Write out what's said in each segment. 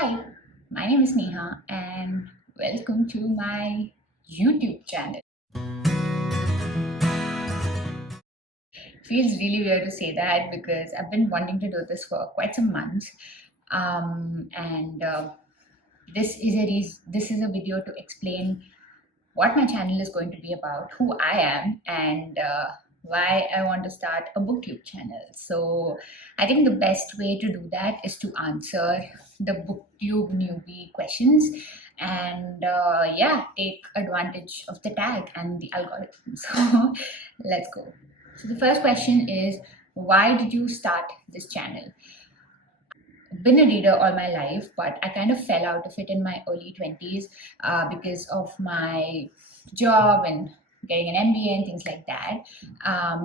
Hi, my name is Sneha and welcome to my YouTube channel. Feels really weird to say that because I've been wanting to do this for quite some months. And this is a video to explain what my channel is going to be about, who I am, and why I want to start a booktube channel. So I think the best way to do that is to answer the booktube newbie questions and yeah, take advantage of the tag and the algorithm. So let's go. So the first question is, why did you start this channel? Been a reader all my life, but I kind of fell out of it in my early 20s because of my job and getting an MBA and things like that.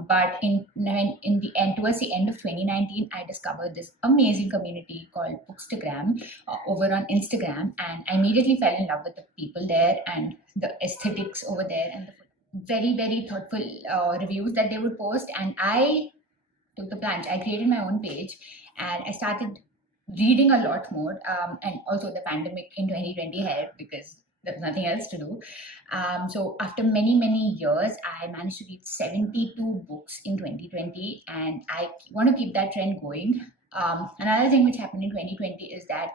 But in the end, towards the end of 2019, I discovered this amazing community called Bookstagram over on Instagram, and I immediately fell in love with the people there and the aesthetics over there and the very thoughtful reviews that they would post. And I took the plunge. I created my own page and I started reading a lot more. And also, the pandemic in 2020 helped because there was nothing else to do. So, after many years, I managed to read 72 books in 2020, and I want to keep that trend going. Another thing which happened in 2020 is that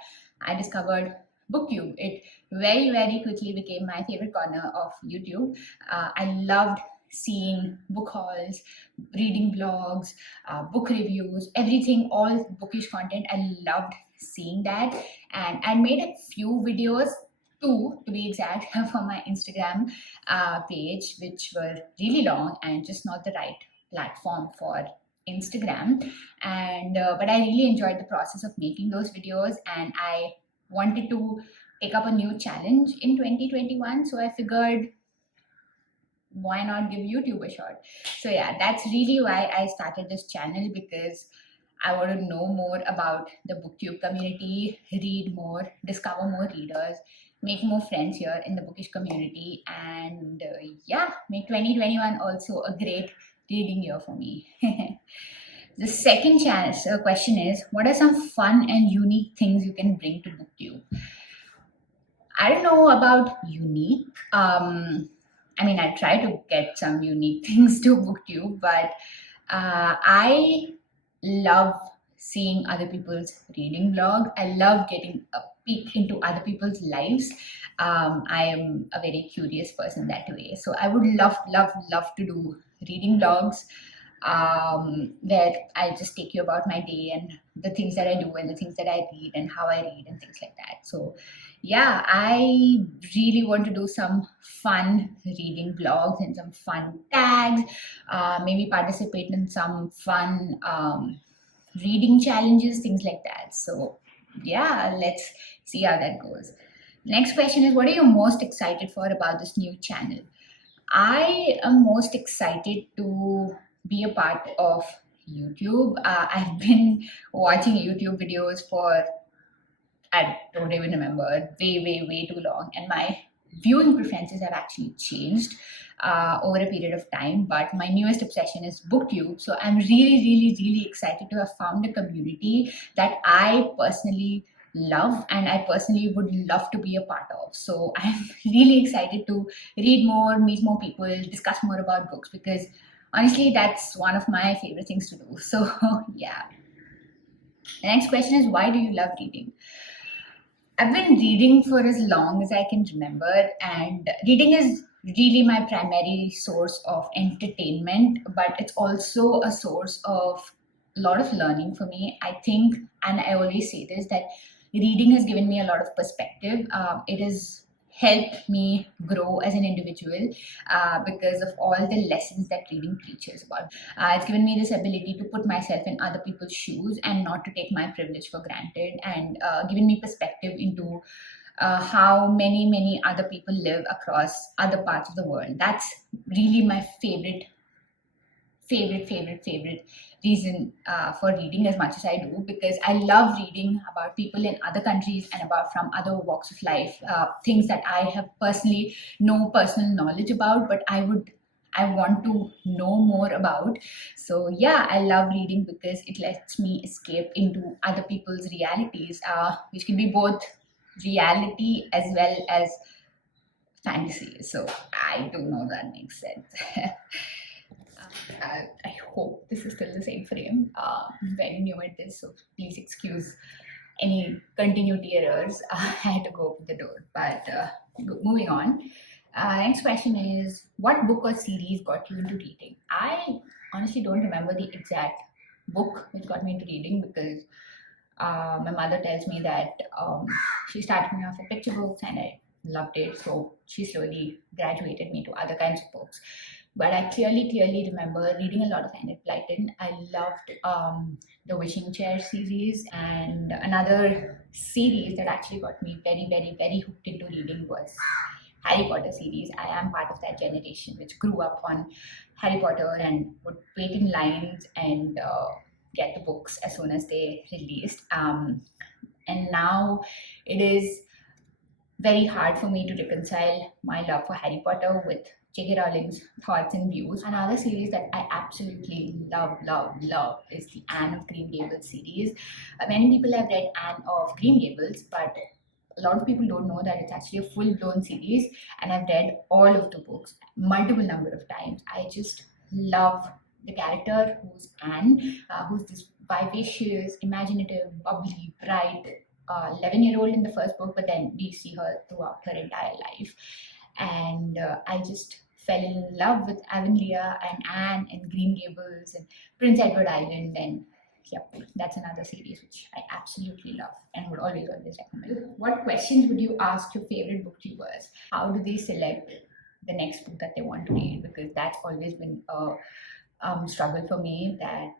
I discovered Booktube. It very quickly became my favorite corner of YouTube. I loved seeing book hauls, reading blogs, book reviews, everything, all bookish content. I loved seeing that. And I made a few videos, two to be exact, for my Instagram page, which were really long and just not the right platform for Instagram. And but I really enjoyed the process of making those videos, and I wanted to take up a new challenge in 2021. So I figured, why not give YouTube a shot? So yeah, that's really why I started this channel, because I want to know more about the booktube community, read more, discover more readers, make more friends here in the bookish community, and yeah, make 2021 also a great reading year for me. The second question is, what are some fun and unique things you can bring to booktube? I don't know about unique. I mean, I try to get some unique things to booktube, but I love seeing other people's reading blog. I love getting a peek into other people's lives. I am a very curious person that way. So I would love to do reading blogs where I just take you about my day and the things that I do and the things that I read and how I read and things like that. So yeah, I really want to do some fun reading blogs and some fun tags, maybe participate in some fun reading challenges, things like that. So yeah, let's see how that goes. Next question is, what are you most excited for about this new channel? I am most excited to be a part of YouTube. I've been watching YouTube videos for, I don't even remember, way too long, and my viewing preferences have actually changed over a period of time. But my newest obsession is booktube, so I'm really excited to have found a community that I personally love and I personally would love to be a part of. So I'm really excited to read more, meet more people, discuss more about books, because honestly, that's one of my favorite things to do. So yeah. The next question is, why do you love reading? I've been reading for as long as I can remember, and reading is really my primary source of entertainment, but it's also a source of a lot of learning for me. I think, and I always say this, that reading has given me a lot of perspective. It has helped me grow as an individual because of all the lessons that reading teaches about. It's given me this ability to put myself in other people's shoes and not to take my privilege for granted, and given me perspective into how many other people live across other parts of the world. That's really my favorite reason for reading as much as I do, because I love reading about people in other countries and about from other walks of life, things that I have personally no personal knowledge about, but I want to know more about. So yeah, I love reading because it lets me escape into other people's realities, which can be both reality as well as fantasy. So I don't know if that makes sense. I hope this is still the same frame. I'm very new at this, so please excuse any continuity errors. I had to go open the door. But moving on. Next question is, what book or series got you into reading? I honestly don't remember the exact book which got me into reading because my mother tells me that she started me off with picture books and I loved it. So she slowly graduated me to other kinds of books. But I clearly remember reading a lot of Enid Blyton. I loved the Wishing Chair series, and another series that actually got me very hooked into reading was Harry Potter series. I am part of that generation which grew up on Harry Potter and would wait in lines and get the books as soon as they released. And now it is very hard for me to reconcile my love for Harry Potter with J.K. Rowling's thoughts and views. Another series that I absolutely love is the Anne of Green Gables series. Many people have read Anne of Green Gables, but a lot of people don't know that it's actually a full-blown series, and I've read all of the books multiple number of times. I just love the character who's Anne, who's this vivacious, imaginative, bubbly, bright 11-year-old in the first book, but then we see her throughout her entire life. And I just fell in love with Avonlea and Anne and Green Gables and Prince Edward Island. And yep, that's another series which I absolutely love and would always recommend. What questions would you ask your favorite booktubers? How do they select the next book that they want to read? Because that's always been a struggle for me, that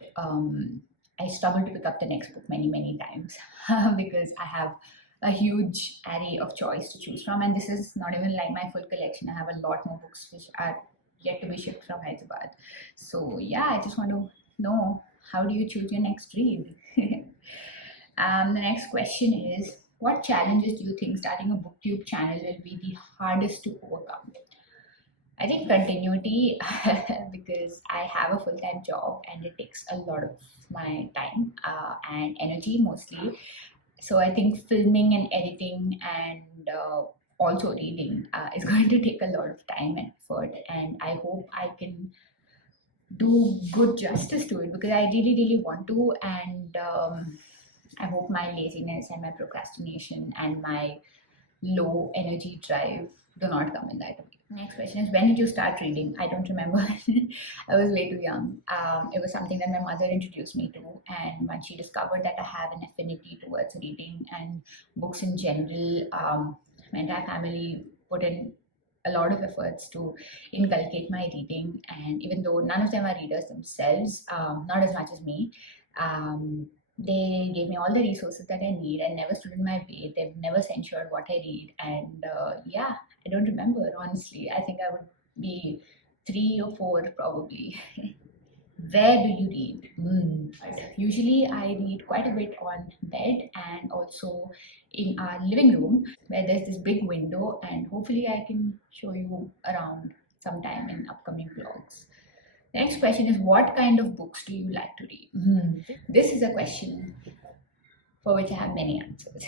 I struggle to pick up the next book many times because I have a huge array of choice to choose from, and this is not even like my full collection. I have a lot more books which are yet to be shipped from Hyderabad. So yeah, I just want to know, how do you choose your next read? The next question is, what challenges do you think starting a booktube channel will be the hardest to overcome? I think continuity, because I have a full-time job and it takes a lot of my time and energy mostly. So I think filming and editing and also reading is going to take a lot of time and effort, and I hope I can do good justice to it because I really want to, and I hope my laziness and my procrastination and my low energy drive do not come in that way. Next question is, when did you start reading? I don't remember. I was way too young. It was something that my mother introduced me to, and when she discovered that I have an affinity towards reading and books in general, my entire family put in a lot of efforts to inculcate my reading. And even though none of them are readers themselves, not as much as me, they gave me all the resources that I need and never stood in my way. They've never censured what I read. And yeah, I don't remember, honestly. I think I would be 3 or 4 probably. Where do you read? Usually I read quite a bit on bed and also in our living room where there's this big window, and hopefully I can show you around sometime in upcoming vlogs. Next question is, what kind of books do you like to read? This is a question for which I have many answers.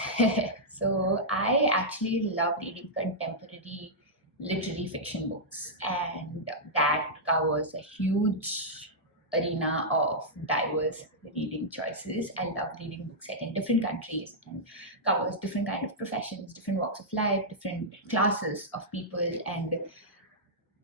So I actually love reading contemporary literary fiction books, and that covers a huge arena of diverse reading choices. I love reading books set in different countries and covers different kind of professions, different walks of life, different classes of people, and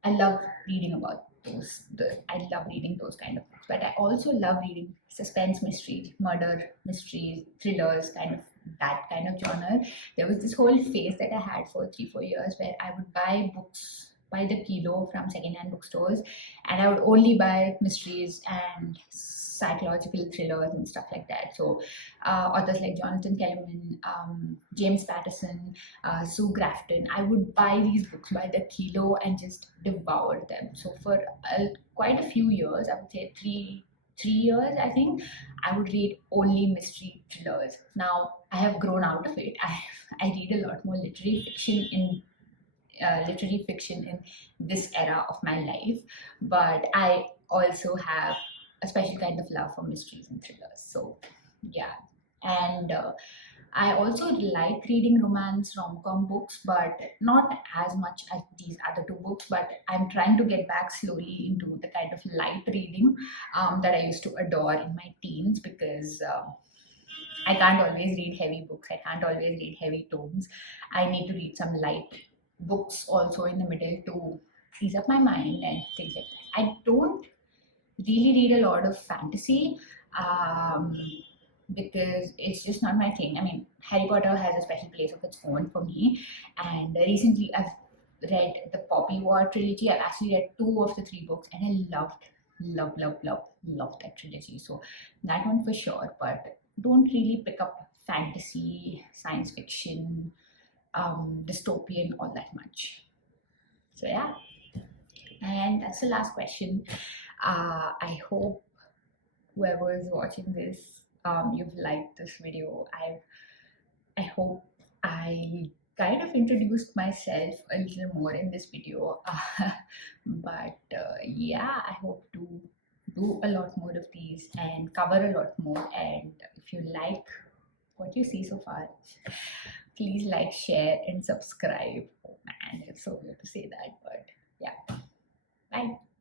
I love reading about those. I love reading those kind of books, but I also love reading suspense mysteries, murder mysteries, thrillers, kind of that kind of genre. There was this whole phase that I had for 3-4 years where I would buy books by the kilo from secondhand bookstores, and I would only buy mysteries and psychological thrillers and stuff like that. So authors like Jonathan Kellerman, James Patterson, Sue Grafton, I would buy these books by the kilo and just devour them. So for quite a few years, I would say 3 years, I think, I would read only mystery thrillers. Now I have grown out of it. I read a lot more literary fiction literary fiction in this era of my life, but I also have a special kind of love for mysteries and thrillers. So yeah, and I also like reading romance rom-com books, but not as much as these other two books. But I'm trying to get back slowly into the kind of light reading that I used to adore in my teens, because I can't always read heavy books. I can't always read heavy tomes. I need to read some light books also in the middle to ease up my mind and things like that. I don't really read a lot of fantasy, um, because it's just not my thing. I mean, Harry Potter has a special place of its own for me, and recently I've read the Poppy War trilogy. I've actually read two of the three books, and I loved that trilogy. So that one for sure. But don't really pick up fantasy, science fiction, dystopian all that much. So yeah, and that's the last question. I hope whoever is watching this, you've liked this video. I hope I kind of introduced myself a little more in this video. But yeah, I hope to do a lot more of these and cover a lot more. And if you like what you see so far, please like, share, and subscribe. Oh man, it's so weird to say that, but yeah. Bye.